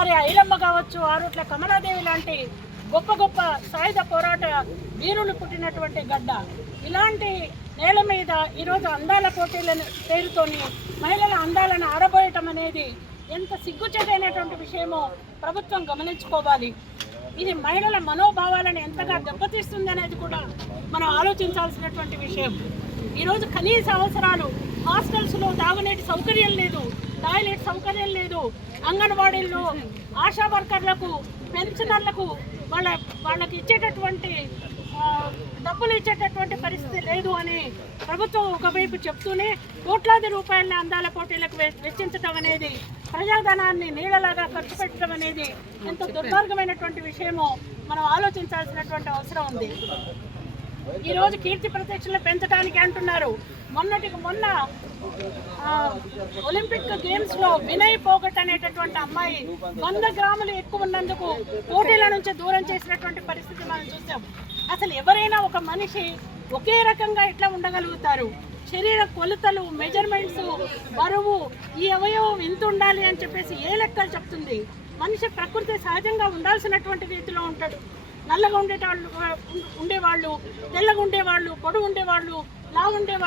గారి ఐలమ్మ కావచ్చు ఆరుట్ల కమలాదేవి లాంటి గొప్ప గొప్ప సాయుధ పోరాట వీరులు పుట్టినటువంటి గడ్డ. ఇలాంటి నేల మీద ఈరోజు అందాల పోటీల పేరుతోని మహిళల అందాలను ఆరబోయటం అనేది ఎంత సిగ్గుచేటైనటువంటి విషయమో ప్రభుత్వం గమనించుకోవాలి. ఇది మహిళల మనోభావాలను ఎంతగా దెబ్బతీస్తుంది అనేది కూడా మనం ఆలోచించాల్సినటువంటి విషయం. ఈరోజు కనీస అవసరాలు. హాస్టల్స్లో తాగునీటి సౌకర్యం లేదు. టాయిలెట్ సౌకర్యం లేదు. అంగన్వాడీల్లో ఆశా వర్కర్లకు పెన్షనర్లకు వాళ్ళ వాళ్ళకి ఇచ్చేటటువంటి డబ్బులు ఇచ్చేటటువంటి పరిస్థితి లేదు అని ప్రభుత్వం ఒకవైపు చెప్తూనే కోట్లాది రూపాయలని అందాల పోటీలకు వె- వెచ్చించడం అనేది ప్రజాధనాన్ని నీళ్ళలాగా ఖర్చు పెట్టడం అనేది ఎంతో దుర్మార్గమైనటువంటి విషయమో మనం ఆలోచించాల్సినటువంటి అవసరం ఉంది. ఈరోజు కీర్తి ప్రతిష్టలు పెంచడానికి అంటున్నారు. మొన్నటికి మొన్న ఒలింపిక్ గేమ్స్లో వినయ్ పోగట్ అనేటటువంటి అమ్మాయి వంద గ్రాములు ఎక్కువ ఉన్నందుకు పోటీల నుంచి దూరం చేసినటువంటి పరిస్థితి మనం చూసాం. అసలు ఎవరైనా ఒక మనిషి ఒకే రకంగా ఇట్లా ఉండగలుగుతారు? శరీర కొలతలు మెజర్మెంట్స్ బరువు ఈ అవయవం ఇంత ఉండాలి అని చెప్పేసి ఏ లెక్కలు చెప్తుంది? మనిషి ప్రకృతి సహజంగా ఉండాల్సినటువంటి రీతిలో ఉంటాడు. నల్లగా ఉండేటవాళ్ళు ఉండేవాళ్ళు తెల్లగా ఉండేవాళ్ళు పొడుగు ఉండేవాళ్ళు లావు ఉండేవాళ్ళు